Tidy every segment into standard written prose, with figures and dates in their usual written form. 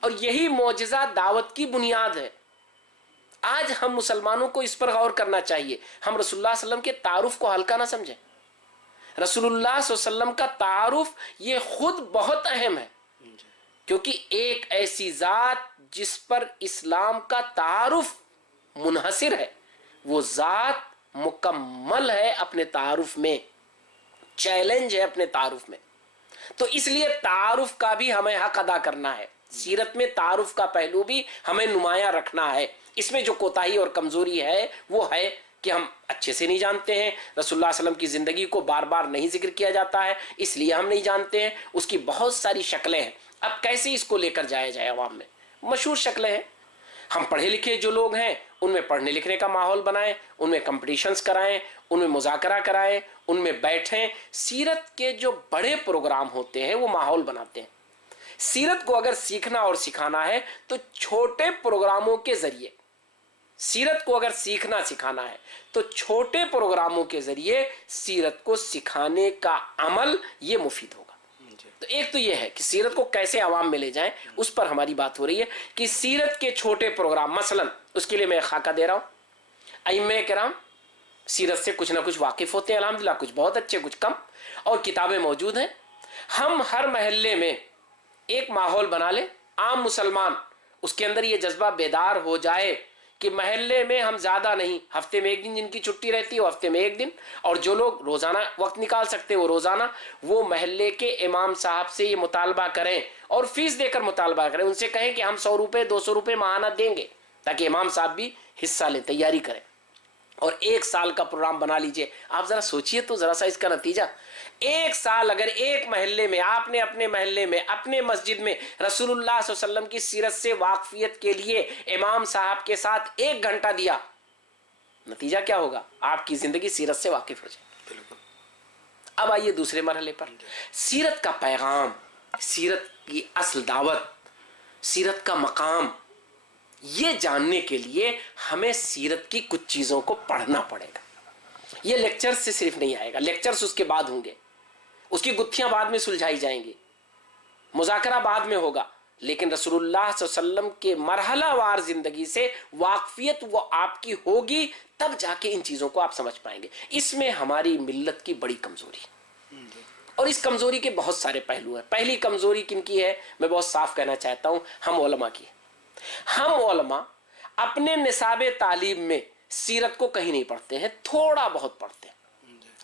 اور یہی معجزہ دعوت کی بنیاد ہے. آج ہم مسلمانوں کو اس پر غور کرنا چاہیے. ہم رسول اللہ صلی اللہ علیہ وسلم کے تعارف کو ہلکا نہ سمجھیں. رسول اللہ صلی اللہ علیہ وسلم کا تعارف یہ خود بہت اہم ہے، کیونکہ ایک ایسی ذات جس پر اسلام کا تعارف منحصر ہے، وہ ذات مکمل ہے اپنے تعارف میں، چیلنج ہے اپنے تعارف میں. تو اس لیے تعارف کا بھی ہمیں حق ادا کرنا ہے. سیرت میں تعارف کا پہلو بھی ہمیں نمایاں رکھنا ہے. اس میں جو کوتاہی اور کمزوری ہے وہ ہے کہ ہم اچھے سے نہیں جانتے ہیں. رسول اللہ صلی اللہ علیہ وسلم کی زندگی کو بار بار نہیں ذکر کیا جاتا ہے، اس لیے ہم نہیں جانتے ہیں. اس کی بہت ساری شکلیں ہیں. اب کیسے اس کو لے کر جایا جائے عوام میں؟ مشہور شکلیں ہیں. ہم پڑھے لکھے جو لوگ ہیں ان میں پڑھنے لکھنے کا ماحول بنائیں، ان میں کمپٹیشنز کرائیں، ان میں مذاکرہ کرائیں، ان میں بیٹھیں. سیرت کے جو بڑے پروگرام ہوتے ہیں وہ ماحول بناتے ہیں. سیرت کو اگر سیکھنا اور سکھانا ہے تو چھوٹے پروگراموں کے ذریعے، سیرت کو اگر سیکھنا سکھانا ہے تو چھوٹے پروگراموں کے ذریعے سیرت کو سکھانے کا عمل یہ مفید ہوگا. تو ایک تو یہ ہے کہ سیرت کو کیسے عوام میں لے جائیں، اس پر ہماری بات ہو رہی ہے کہ سیرت کے چھوٹے پروگرام، مثلا اس کے لیے میں خاکہ دے رہا ہوں. ائمہ کرام سیرت سے کچھ نہ کچھ واقف ہوتے ہیں الحمدللہ، کچھ بہت اچھے کچھ کم، اور کتابیں موجود ہیں. ہم ہر محلے میں ایک ماحول بنا لیں، عام مسلمان اس کے اندر یہ جذبہ بیدار ہو جائے کہ محلے میں ہم زیادہ نہیں، ہفتے میں ایک دن جن کی چھٹی رہتی ہے وہ ہفتے میں ایک دن، اور جو لوگ روزانہ وقت نکال سکتے وہ روزانہ، وہ محلے کے امام صاحب سے یہ مطالبہ کریں اور فیس دے کر مطالبہ کریں. ان سے کہیں کہ ہم 100 روپے 200 روپے ماہانہ دیں گے تاکہ امام صاحب بھی حصہ لیں، تیاری کریں. اور 1 سال کا پروگرام بنا لیجئے. آپ ذرا سوچئے تو ذرا سا اس کا نتیجہ. 1 سال اگر ایک محلے میں آپ نے اپنے محلے میں اپنے مسجد میں رسول اللہ صلی اللہ علیہ وسلم کی سیرت سے واقفیت کے لیے امام صاحب کے ساتھ 1 گھنٹہ دیا، نتیجہ کیا ہوگا؟ آپ کی زندگی سیرت سے واقف ہو جائے. اب آئیے دوسرے مرحلے پر. سیرت کا پیغام، سیرت کی اصل دعوت، سیرت کا مقام، یہ جاننے کے لیے ہمیں سیرت کی کچھ چیزوں کو پڑھنا پڑے گا. یہ لیکچر سے صرف نہیں آئے گا، لیکچرز اس کے بعد ہوں گے، اس کی گتھیاں بعد میں سلجھائی جائیں گی، مذاکرہ بعد میں ہوگا، لیکن رسول اللہ صلی اللہ علیہ وسلم کے مرحلہ وار زندگی سے واقفیت وہ آپ کی ہوگی، تب جا کے ان چیزوں کو آپ سمجھ پائیں گے. اس میں ہماری ملت کی بڑی کمزوری، اور اس کمزوری کے بہت سارے پہلو ہیں. پہلی کمزوری کن کی ہے؟ میں بہت صاف کہنا چاہتا ہوں، ہم علماء کی. ہم علماء اپنے نصاب تعلیم میں سیرت کو کہیں نہیں پڑھتے ہیں، تھوڑا بہت پڑھتے ہیں.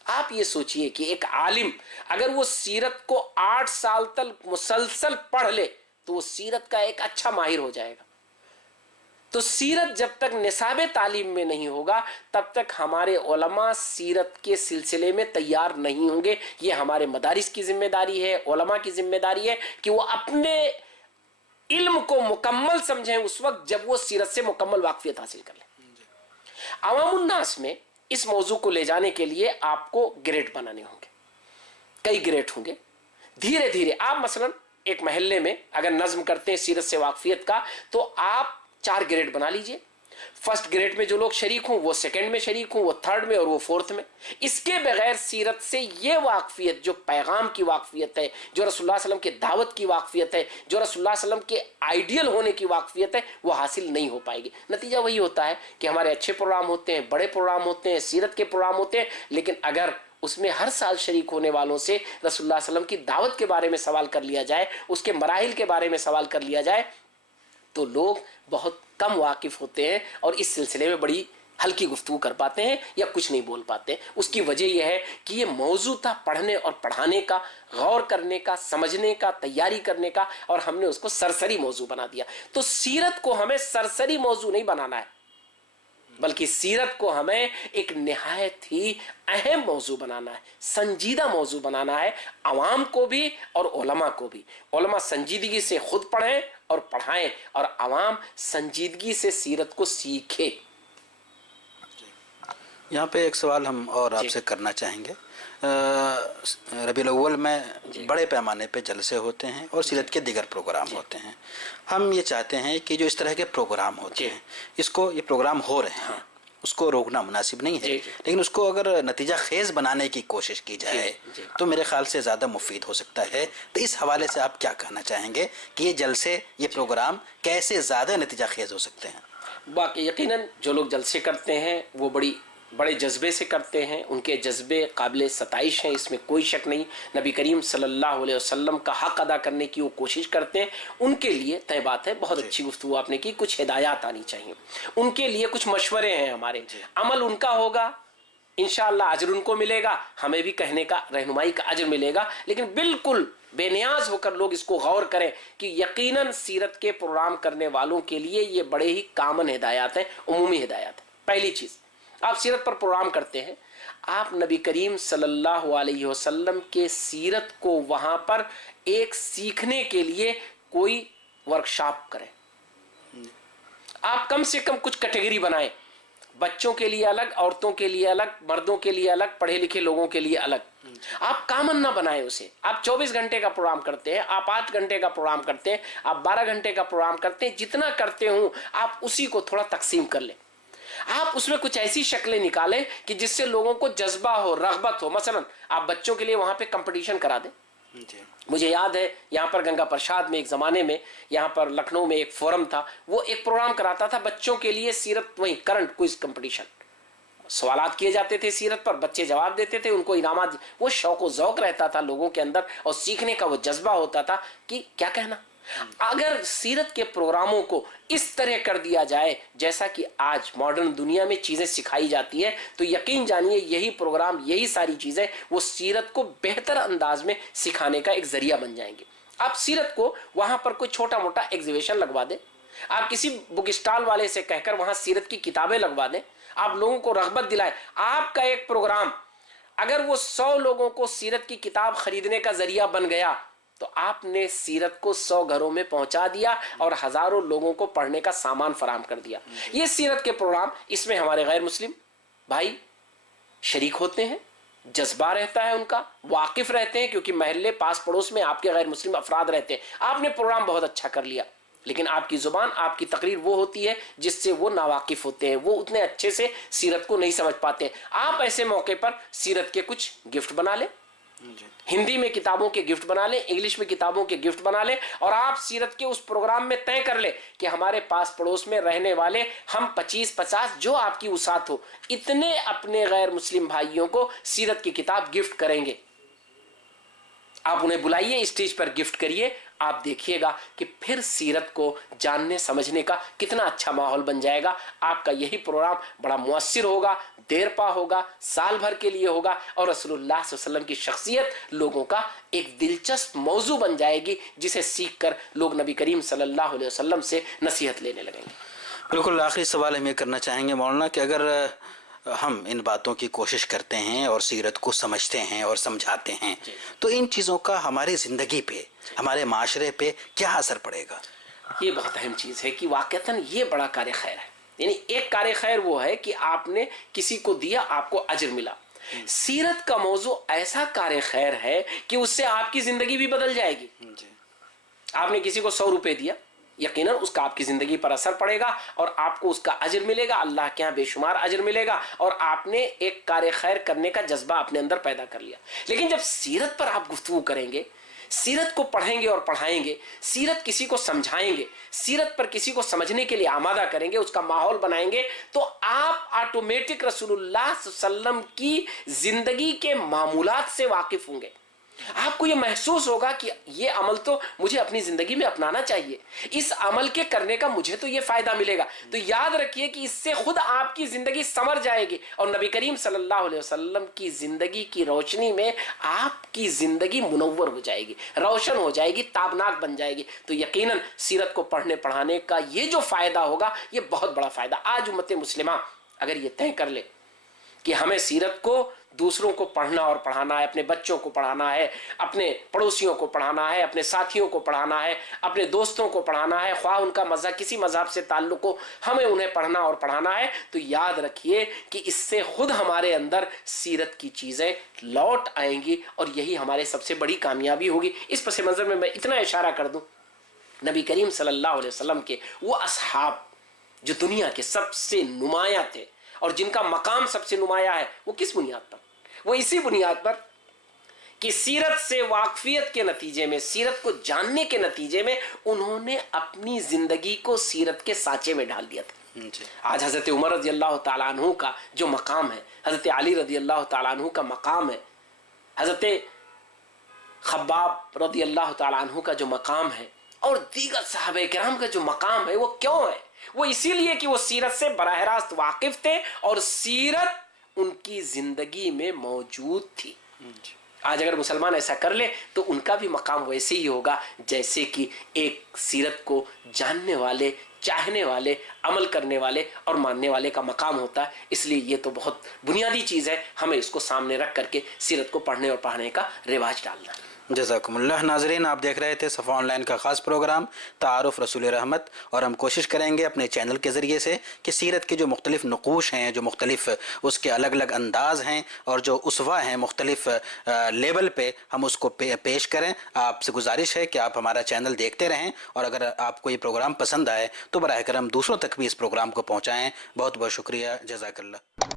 آپ یہ سوچئے کہ ایک عالم اگر وہ سیرت کو 8 سال تک مسلسل پڑھ لے تو وہ سیرت کا ایک اچھا ماہر ہو جائے گا. تو سیرت جب تک نصاب تعلیم میں نہیں ہوگا تب تک ہمارے علماء سیرت کے سلسلے میں تیار نہیں ہوں گے. یہ ہمارے مدارس کی ذمہ داری ہے، علماء کی ذمہ داری ہے کہ وہ اپنے علم کو مکمل سمجھیں اس وقت جب وہ سیرت سے مکمل واقفیت حاصل کر لیں. عوام الناس میں اس موضوع کو لے جانے کے لیے آپ کو گریڈ بنانے ہوں گے، کئی گریڈ ہوں گے. دھیرے دھیرے آپ مثلا ایک محلے میں اگر نظم کرتے ہیں سیرت سے واقفیت کا تو آپ 4 گریڈ بنا لیجئے. فرسٹ گریڈ میں جو لوگ شریک ہوں وہ سیکنڈ میں شریک ہوں، وہ تھرڈ میں، اور وہ فورتھ میں. اس کے بغیر سیرت سے یہ واقفیت جو پیغام کی واقفیت ہے، جو رسول اللہ صلی اللہ علیہ وسلم کے دعوت کی واقفیت ہے، جو رسول اللہ صلی اللہ علیہ وسلم کے آئیڈیل ہونے کی واقفیت ہے، وہ حاصل نہیں ہو پائے گی. نتیجہ وہی ہوتا ہے کہ ہمارے اچھے پروگرام ہوتے ہیں، بڑے پروگرام ہوتے ہیں، سیرت کے پروگرام ہوتے ہیں، لیکن اگر اس میں ہر سال شریک ہونے والوں سے رسول اللہ صلی اللہ علیہ وسلم کی دعوت کے بارے میں سوال کر لیا جائے، اس کے مراحل کے بارے میں سوال کر لیا جائے، تو لوگ بہت کم واقف ہوتے ہیں اور اس سلسلے میں بڑی ہلکی گفتگو کر پاتے ہیں یا کچھ نہیں بول پاتے. اس کی وجہ یہ ہے کہ یہ موضوع تھا پڑھنے اور پڑھانے کا، غور کرنے کا، سمجھنے کا، تیاری کرنے کا، اور ہم نے اس کو سرسری موضوع بنا دیا. تو سیرت کو ہمیں سرسری موضوع نہیں بنانا ہے، بلکہ سیرت کو ہمیں ایک نہایت ہی اہم موضوع بنانا ہے، سنجیدہ موضوع بنانا ہے، عوام کو بھی اور علماء کو بھی. علماء سنجیدگی سے خود پڑھیں اور پڑھائیں، اور عوام سنجیدگی سے سیرت کو سیکھیں. یہاں پہ ایک سوال ہم اور آپ سے کرنا چاہیں گے. ربیع الاول میں بڑے پیمانے پہ جلسے ہوتے ہیں اور سیرت کے دیگر پروگرام ہوتے ہیں. ہم یہ چاہتے ہیں کہ جو اس طرح کے پروگرام ہوتے ہیں، اس کو یہ پروگرام ہو رہے ہیں اس کو روکنا مناسب نہیں ہے، لیکن اس کو اگر نتیجہ خیز بنانے کی کوشش کی جائے تو میرے خیال سے زیادہ مفید ہو سکتا ہے۔ تو اس حوالے سے آپ کیا کہنا چاہیں گے کہ یہ جلسے، یہ پروگرام کیسے زیادہ نتیجہ خیز ہو سکتے ہیں؟ باقی یقیناً جو لوگ جلسے کرتے ہیں وہ بڑے جذبے سے کرتے ہیں، ان کے جذبے قابل ستائش ہیں، اس میں کوئی شک نہیں۔ نبی کریم صلی اللہ علیہ وسلم کا حق ادا کرنے کی وہ کوشش کرتے ہیں، ان کے لیے طے بات ہے، بہت اچھی گفتگو آپ نے کی، کچھ ہدایات آنی چاہیے، ان کے لیے کچھ مشورے ہیں ہمارے، عمل ان کا ہوگا، انشاءاللہ اجر ان کو ملے گا، ہمیں بھی کہنے کا، رہنمائی کا اجر ملے گا، لیکن بالکل بے نیاز ہو کر لوگ اس کو غور کریں کہ یقیناً سیرت کے پروگرام کرنے والوں کے لیے یہ بڑے ہی کامن ہدایات ہیں، عمومی ہدایات ہیں۔ پہلی چیز، آپ سیرت پر پروگرام کرتے ہیں، آپ نبی کریم صلی اللہ علیہ وسلم کے سیرت کو وہاں پر ایک سیکھنے کے لیے کوئی ورکشاپ کریں، آپ کم سے کم کچھ کیٹیگری بنائیں، بچوں کے لیے الگ، عورتوں کے لیے الگ، مردوں کے لیے الگ، پڑھے لکھے لوگوں کے لیے الگ، آپ کامن نہ بنائیں اسے۔ آپ 24 گھنٹے کا پروگرام کرتے ہیں، آپ 8 گھنٹے کا پروگرام کرتے ہیں، آپ 12 گھنٹے کا پروگرام کرتے ہیں، جتنا کرتے ہوں آپ اسی کو تھوڑا تقسیم کر لیں، آپ اس میں کچھ ایسی شکلیں نکالیں کہ جس سے لوگوں کو جذبہ ہو، رغبت ہو۔ مثلا آپ بچوں کے لیے وہاں پہ کمپٹیشن کرا دیں، مجھے یاد ہے یہاں پر گنگا پرساد میں ایک زمانے میں یہاں پر لکھنؤ میں ایک فورم تھا، وہ ایک پروگرام کراتا تھا بچوں کے لیے سیرت، وہی کرنٹ کوئز کمپٹیشن، سوالات کیے جاتے تھے سیرت پر، بچے جواب دیتے تھے، ان کو انعامات، وہ شوق و ذوق رہتا تھا لوگوں کے اندر اور سیکھنے کا وہ جذبہ ہوتا تھا کہ کیا کہنا۔ اگر سیرت کے پروگراموں کو اس طرح کر دیا جائے جیسا کہ آج ماڈرن دنیا میں چیزیں سکھائی جاتی ہیں، تو یقین جانیے یہی پروگرام، یہی ساری چیزیں وہ سیرت کو بہتر انداز میں سکھانے کا ایک ذریعہ بن جائیں گے۔ آپ سیرت کو وہاں پر کوئی چھوٹا موٹا ایگزیبیشن لگوا دیں، آپ کسی بک اسٹال والے سے کہہ کر وہاں سیرت کی کتابیں لگوا دیں، آپ لوگوں کو رغبت دلائیں۔ آپ کا ایک پروگرام اگر وہ 100 لوگوں کو سیرت کی کتاب خریدنے کا ذریعہ بن گیا تو آپ نے سیرت کو 100 گھروں میں پہنچا دیا اور ہزاروں لوگوں کو پڑھنے کا سامان فراہم کر دیا۔ یہ سیرت کے پروگرام، اس میں ہمارے غیر مسلم بھائی شریک ہوتے ہیں، جذبہ رہتا ہے ان کا، واقف رہتے ہیں، کیونکہ محلے پاس پڑوس میں آپ کے غیر مسلم افراد رہتے ہیں۔ آپ نے پروگرام بہت اچھا کر لیا، لیکن آپ کی زبان، آپ کی تقریر وہ ہوتی ہے جس سے وہ ناواقف ہوتے ہیں، وہ اتنے اچھے سے سیرت کو نہیں سمجھ پاتے۔ آپ ایسے موقع پر سیرت کے کچھ گفٹ بنا لیں، ہندی میں کتابوں کے گفٹ بنا لیں، انگلش میں کتابوں کے گفٹ بنا لیں، اور آپ سیرت کے اس پروگرام میں طے کر لیں کہ ہمارے پاس پڑوس میں رہنے والے ہم 25-50 جو آپ کی وسعت ہو، اتنے اپنے غیر مسلم بھائیوں کو سیرت کی کتاب گفٹ کریں گے۔ آپ انہیں بلائیے، اسٹیج پر گفٹ کریے، آپ دیکھیے گا کہ پھر سیرت کو جاننے سمجھنے کا کتنا اچھا ماحول بن جائے گا۔ آپ کا یہی پروگرام بڑا مؤثر ہوگا، دیر پا ہوگا، سال بھر کے لیے ہوگا، اور رسول اللہ صلی اللہ علیہ وسلم کی شخصیت لوگوں کا ایک دلچسپ موضوع بن جائے گی، جسے سیکھ کر لوگ نبی کریم صلی اللہ علیہ وسلم سے نصیحت لینے لگیں گے۔ بالکل آخری سوال ہم یہ کرنا چاہیں گے مولانا کہ اگر ہم ان باتوں کی کوشش کرتے ہیں اور سیرت کو سمجھتے ہیں اور سمجھاتے ہیں تو ان چیزوں کا ہماری زندگی پہ، ہمارے معاشرے پہ کیا اثر پڑے گا؟ یہ بہت اہم چیز ہے کہ واقعتاً یہ بڑا کار خیر ہے، یعنی ایک کار خیر وہ ہے کہ آپ نے کسی کو دیا، آپ کو اجر ملا۔ سیرت کا موضوع ایسا کار خیر ہے کہ اس سے آپ کی زندگی بھی بدل جائے گی۔ آپ نے کسی کو 100 روپے دیا، یقیناً اس کا آپ کی زندگی پر اثر پڑے گا اور آپ کو اس کا اجر ملے گا، اللہ کے ہاں بے شمار اجر ملے گا، اور آپ نے ایک کار خیر کرنے کا جذبہ اپنے اندر پیدا کر لیا۔ لیکن جب سیرت پر آپ گفتگو کریں گے، سیرت کو پڑھیں گے اور پڑھائیں گے، سیرت کسی کو سمجھائیں گے، سیرت پر کسی کو سمجھنے کے لیے آمادہ کریں گے، اس کا ماحول بنائیں گے، تو آپ آٹومیٹک رسول اللہ صلی اللہ علیہ وسلم کی زندگی کے معمولات سے واقف ہوں گے۔ آپ کو یہ محسوس ہوگا کہ یہ عمل تو مجھے اپنی زندگی میں اپنانا چاہیے، اس عمل کے کرنے کا مجھے تو یہ فائدہ ملے گا۔ تو یاد رکھیے کہ اس سے خود آپ کی زندگی سنور جائے گی، اور نبی کریم صلی اللہ علیہ وسلم کی زندگی کی روشنی میں آپ کی زندگی منور ہو جائے گی، روشن ہو جائے گی، تابناک بن جائے گی۔ تو یقیناً سیرت کو پڑھنے پڑھانے کا یہ جو فائدہ ہوگا، یہ بہت بڑا فائدہ۔ آج امت مسلمہ اگر یہ طے کر لے کہ ہمیں سیرت کو دوسروں کو پڑھنا اور پڑھانا ہے، اپنے بچوں کو پڑھانا ہے، اپنے پڑوسیوں کو پڑھانا ہے، اپنے ساتھیوں کو پڑھانا ہے، اپنے دوستوں کو پڑھانا ہے، خواہ ان کا مذہب کسی مذہب سے تعلق ہو، ہمیں انہیں پڑھنا اور پڑھانا ہے، تو یاد رکھیے کہ اس سے خود ہمارے اندر سیرت کی چیزیں لوٹ آئیں گی، اور یہی ہمارے سب سے بڑی کامیابی ہوگی۔ اس پس منظر میں اتنا اشارہ کر دوں، نبی کریم صلی اللہ علیہ وسلم کے وہ اصحاب جو دنیا کے سب سے نمایاں تھے اور جن کا مقام سب سے نمایاں ہے، وہ کس بنیاد پر؟ وہ اسی بنیاد پر کہ سیرت سے واقفیت کے نتیجے میں، سیرت کو جاننے کے نتیجے میں انہوں نے اپنی زندگی کو سیرت کے سانچے میں ڈال دیا تھا۔ آج حضرت عمر رضی اللہ تعالیٰ عنہ کا جو مقام ہے، حضرت علی رضی اللہ تعالیٰ عنہ کا مقام ہے، حضرت خباب رضی اللہ تعالیٰ عنہ کا جو مقام ہے، اور دیگر صحابہ کرام کا جو مقام ہے، وہ کیوں ہے؟ وہ اسی لیے کہ وہ سیرت سے براہ راست واقف تھے اور سیرت ان کی زندگی میں موجود تھی۔ آج اگر مسلمان ایسا کر لے تو ان کا بھی مقام ویسے ہی ہوگا جیسے کہ ایک سیرت کو جاننے والے، چاہنے والے، عمل کرنے والے اور ماننے والے کا مقام ہوتا ہے۔ اس لیے یہ تو بہت بنیادی چیز ہے، ہمیں اس کو سامنے رکھ کر کے سیرت کو پڑھنے اور پڑھانے کا رواج ڈالنا ہے۔ جزاکم اللہ۔ ناظرین، آپ دیکھ رہے تھے صفا آن لائن کا خاص پروگرام تعارف رسول رحمت، اور ہم کوشش کریں گے اپنے چینل کے ذریعے سے کہ سیرت کے جو مختلف نقوش ہیں، جو مختلف اس کے الگ الگ انداز ہیں اور جو اسوہ ہیں مختلف لیول پہ، ہم اس کو پیش کریں۔ آپ سے گزارش ہے کہ آپ ہمارا چینل دیکھتے رہیں، اور اگر آپ کو یہ پروگرام پسند آئے تو براہ کرم دوسروں تک بھی اس پروگرام کو پہنچائیں۔ بہت بہت شکریہ، جزاک اللہ۔